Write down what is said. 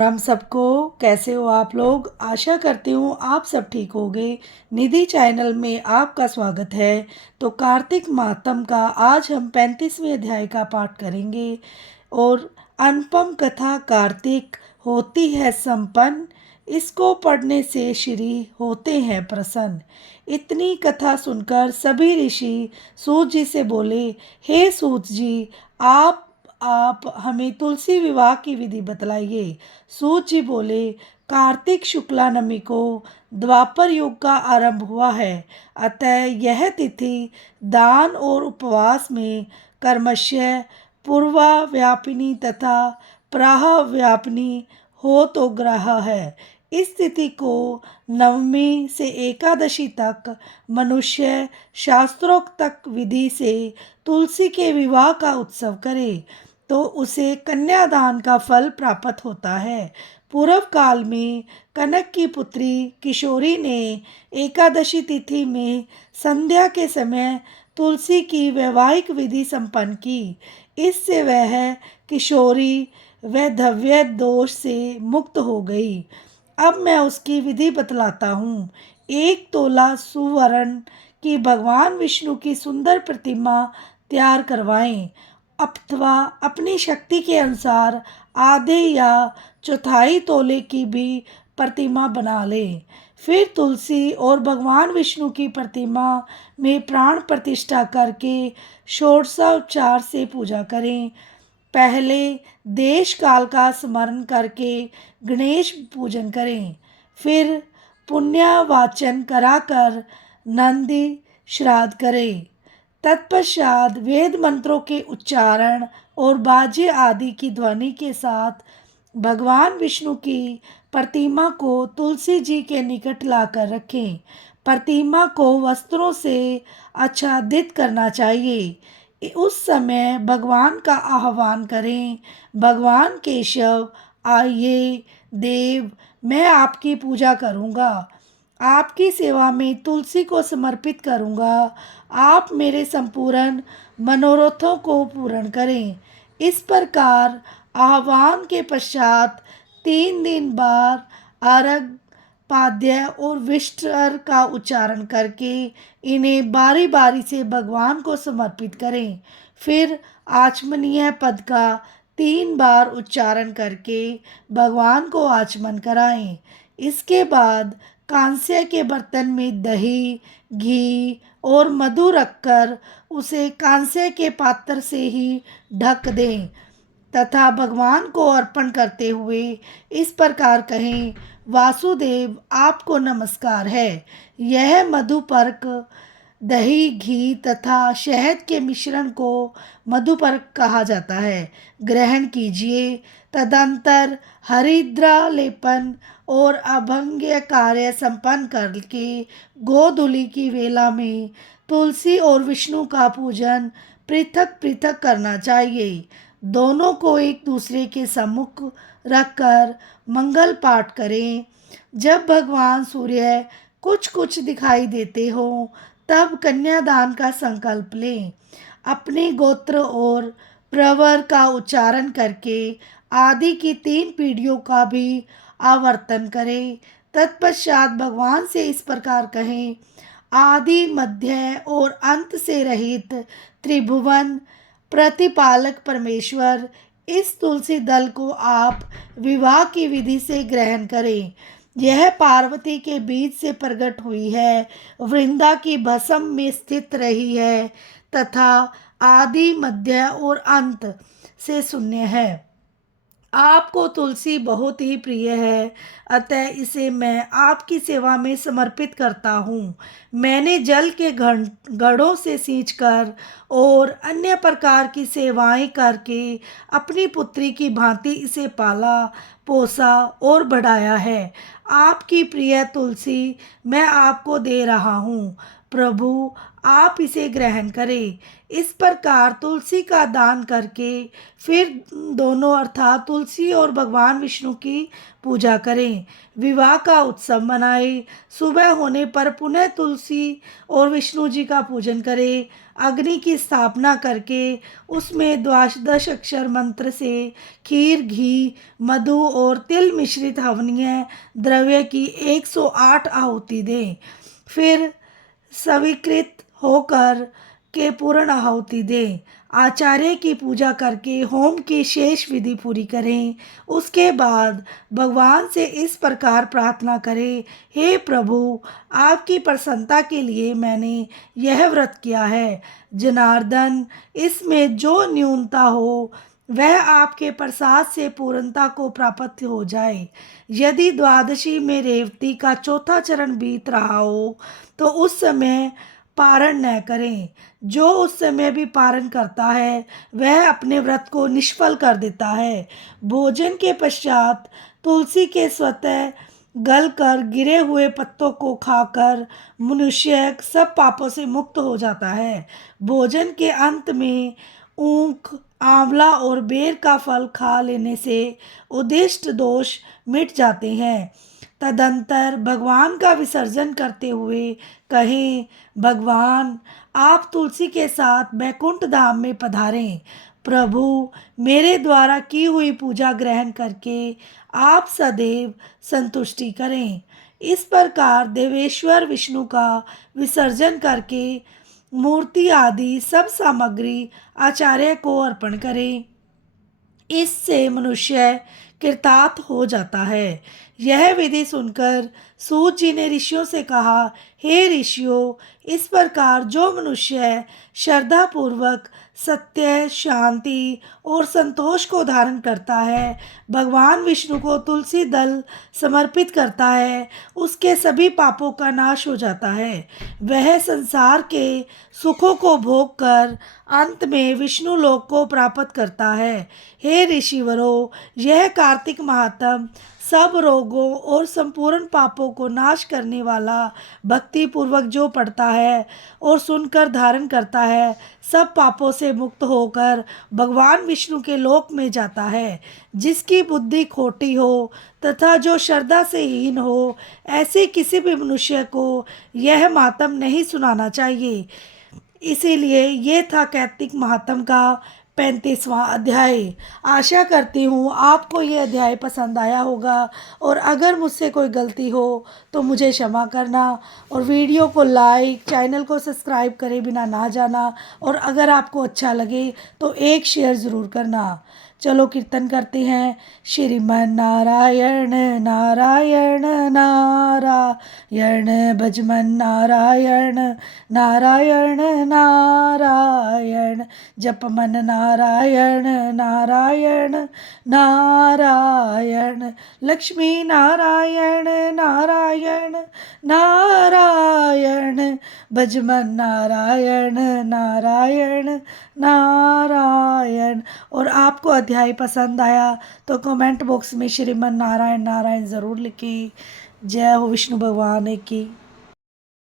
हम सबको कैसे हो आप लोग। आशा करती हूँ आप सब ठीक होंगे। निधि चैनल में आपका स्वागत है। तो कार्तिक मातम का आज हम 35वें अध्याय का पाठ करेंगे। और अनुपम कथा कार्तिक होती है संपन्न, इसको पढ़ने से श्री होते हैं प्रसन्न। इतनी कथा सुनकर सभी ऋषि सूत जी से बोले, हे सूत जी, आप हमें तुलसी विवाह की विधि बतलाइए। सूत जी बोले, कार्तिक शुक्ला नमी को द्वापर युग का आरंभ हुआ है, अतः यह तिथि दान और उपवास में कर्मशय पूर्वा व्यापिनी तथा प्राह व्यापिनी हो तो ग्रह है। इस तिथि को नवमी से एकादशी तक मनुष्य शास्त्रोक्त विधि से तुलसी के विवाह का उत्सव करे तो उसे कन्यादान का फल प्राप्त होता है। पूर्व काल में कनक की पुत्री किशोरी ने एकादशी तिथि में संध्या के समय तुलसी की वैवाहिक विधि संपन्न की। इससे वह किशोरी वैधव्य दोष से मुक्त हो गई। अब मैं उसकी विधि बतलाता हूँ। 1 तोला सुवर्ण की भगवान विष्णु की सुंदर प्रतिमा तैयार करवाएं, अथवा अपनी शक्ति के अनुसार आधे या चौथाई तोले की भी प्रतिमा बना लें। फिर तुलसी और भगवान विष्णु की प्रतिमा में प्राण प्रतिष्ठा करके षोडशोपचार से पूजा करें। पहले देश काल का स्मरण करके गणेश पूजन करें। फिर पुण्यवाचन कराकर नंदी श्राद्ध करें। तत्पश्चात वेद मंत्रों के उच्चारण और बाजे आदि की ध्वनि के साथ भगवान विष्णु की प्रतिमा को तुलसी जी के निकट लाकर रखें। प्रतिमा को वस्त्रों से आच्छादित करना चाहिए। उस समय भगवान का आह्वान करें, भगवान केशव आइए देव, मैं आपकी पूजा करूँगा, आपकी सेवा में तुलसी को समर्पित करूँगा, आप मेरे संपूर्ण मनोरथों को पूर्ण करें। इस प्रकार आह्वान के पश्चात 3 दिन बार अर्घ पाद्य और विष्टर का उच्चारण करके इन्हें बारी बारी से भगवान को समर्पित करें। फिर आचमनीय पद का 3 बार उच्चारण करके भगवान को आचमन कराएं। इसके बाद कांस्य के बर्तन में दही, घी और मधु रखकर उसे कांस्य के पात्र से ही ढक दें तथा भगवान को अर्पण करते हुए इस प्रकार कहें, वासुदेव आपको नमस्कार है। यह मधुपर्क दही, घी तथा शहद के मिश्रण को मधुपर्क कहा जाता है, ग्रहण कीजिए। तदंतर हरिद्रा लेपन और अभंग्य कार्य संपन्न करके गोधूलि की वेला में तुलसी और विष्णु का पूजन पृथक पृथक करना चाहिए। दोनों को एक दूसरे के सम्मुख रखकर मंगल पाठ करें। जब भगवान सूर्य कुछ कुछ दिखाई देते हो तब कन्यादान का संकल्प लें। अपने गोत्र और प्रवर का उच्चारण करके आदि की 3 पीढ़ियों का भी आवर्तन करें। तत्पश्चात भगवान से इस प्रकार कहें, आदि मध्य और अंत से रहित त्रिभुवन प्रतिपालक परमेश्वर, इस तुलसी दल को आप विवाह की विधि से ग्रहण करें। यह पार्वती के बीच से प्रकट हुई है, वृंदा की भस्म में स्थित रही है तथा आदि मध्य और अंत से शून्य है। आपको तुलसी बहुत ही प्रिय है, अतः इसे मैं आपकी सेवा में समर्पित करता हूँ। मैंने जल के घड़ों से सींचकर और अन्य प्रकार की सेवाएं करके अपनी पुत्री की भांति इसे पाला, पोसा और बढ़ाया है। आपकी प्रिय तुलसी मैं आपको दे रहा हूँ। प्रभु आप इसे ग्रहण करें। इस प्रकार तुलसी का दान करके फिर दोनों अर्थात तुलसी और भगवान विष्णु की पूजा करें। विवाह का उत्सव मनाएं। सुबह होने पर पुनः तुलसी और विष्णु जी का पूजन करें। अग्नि की स्थापना करके उसमें द्वादश अक्षर मंत्र से खीर, घी, मधु और तिल मिश्रित हवनीय द्रव्य की 108 आहुति दें। फिर स्वीकृत होकर के पूर्ण आहुति दें। आचार्य की पूजा करके होम की शेष विधि पूरी करें। उसके बाद भगवान से इस प्रकार प्रार्थना करें, हे प्रभु, आपकी प्रसन्नता के लिए मैंने यह व्रत किया है। जनार्दन, इसमें जो न्यूनता हो वह आपके प्रसाद से पूर्णता को प्राप्त हो जाए। यदि द्वादशी में रेवती का चौथा चरण बीत रहा हो तो उस समय पारण न करें। जो उस समय भी पारण करता है वह अपने व्रत को निष्फल कर देता है। भोजन के पश्चात तुलसी के स्वतः गल कर गिरे हुए पत्तों को खाकर मनुष्य सब पापों से मुक्त हो जाता है। भोजन के अंत में ऊख, आंवला और बेर का फल खा लेने से उद्दिष्ट दोष मिट जाते हैं। तदंतर भगवान का विसर्जन करते हुए कहें, भगवान, आप तुलसी के साथ बैकुंठ धाम में पधारें। प्रभु, मेरे द्वारा की हुई पूजा ग्रहण करके आप सदैव संतुष्टि करें। इस प्रकार देवेश्वर विष्णु का विसर्जन करके मूर्ति आदि सब सामग्री आचार्य को अर्पण करें। इससे मनुष्य कृतार्थ हो जाता है। यह विधि सुनकर सूत जी ने ऋषियों से कहा, हे ऋषियों, इस प्रकार जो मनुष्य श्रद्धा पूर्वक सत्य, शांति और संतोष को धारण करता है, भगवान विष्णु को तुलसी दल समर्पित करता है, उसके सभी पापों का नाश हो जाता है। वह संसार के सुखों को भोग कर अंत में विष्णु लोक को प्राप्त करता है। हे ऋषिवरों, यह कार्तिक महात्म सब रोगों और संपूर्ण पापों को नाश करने वाला भक्ति पूर्वक जो पढ़ता है और सुनकर धारण करता है, सब पापों से मुक्त होकर भगवान विष्णु के लोक में जाता है। जिसकी बुद्धि खोटी हो तथा जो श्रद्धा से हीन हो, ऐसे किसी भी मनुष्य को यह मातम नहीं सुनाना चाहिए। इसीलिए ये था कार्तिक महात्म का 35वां अध्याय। आशा करती हूँ आपको ये अध्याय पसंद आया होगा और अगर मुझसे कोई गलती हो तो मुझे क्षमा करना और वीडियो को लाइक, चैनल को सब्सक्राइब करे बिना ना जाना और अगर आपको अच्छा लगे तो एक शेयर ज़रूर करना। चलो कीर्तन करते हैं। श्रीमन नारायण नारायण नारायण, भजमन नारायण नारायण नारायण, जप मन नारायण नारायण नारायण, लक्ष्मी नारायण नारायण नारायण, भजमन नारायण नारायण नारायण। और आपको अध्याय पसंद आया तो कमेंट बॉक्स में श्रीमन नारायण नारायण ज़रूर लिखें। जय हो विष्णु भगवान की।